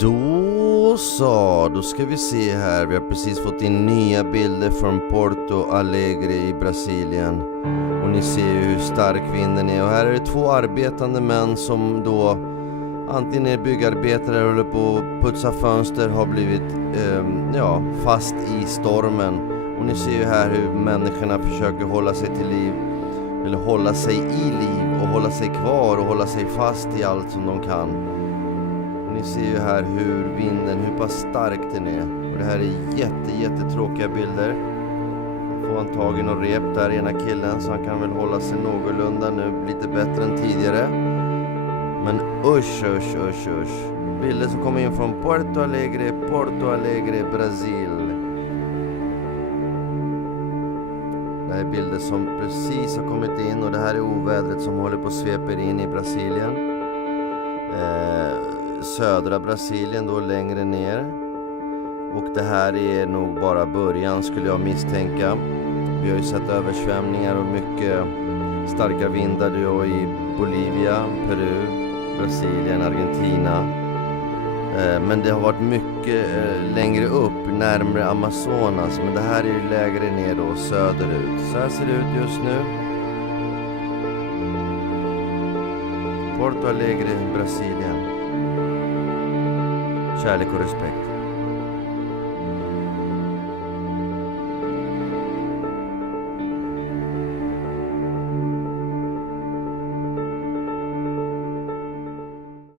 Då så, då ska vi se här. Vi har precis fått in nya bilder från Porto Alegre i Brasilien. Och ni ser ju hur stark vinden är. Och här är det två arbetande män som då antingen är byggarbetare eller håller på att putsa fönster, har blivit fast i stormen. Och ni ser ju här hur människorna försöker hålla sig till liv, eller hålla sig i liv och hålla sig kvar och hålla sig fast i allt som de kan. Och ni ser ju här hur vinden, hur pass stark den är. Och det här är jättetråkiga bilder. Får han tag i någon rep där, ena killen, så han kan väl hålla sig någorlunda nu, lite bättre än tidigare. Men usch. Bilder som kommer in från Porto Alegre, Brasil. Det här är bilder som precis har kommit in, och det här är ovädret som håller på att svepa in i Brasilien. Södra Brasilien då, längre ner. Och det här är nog bara början, skulle jag misstänka. Vi har ju sett översvämningar och mycket starka vindar då i Bolivia, Peru, Brasilien, Argentina. Men det har varit mycket längre upp, närmare Amazonas. Men det här är ju lägre ner då, söderut. Så här ser det ut just nu. Porto Alegre, Brasilien. Kärlek och respekt.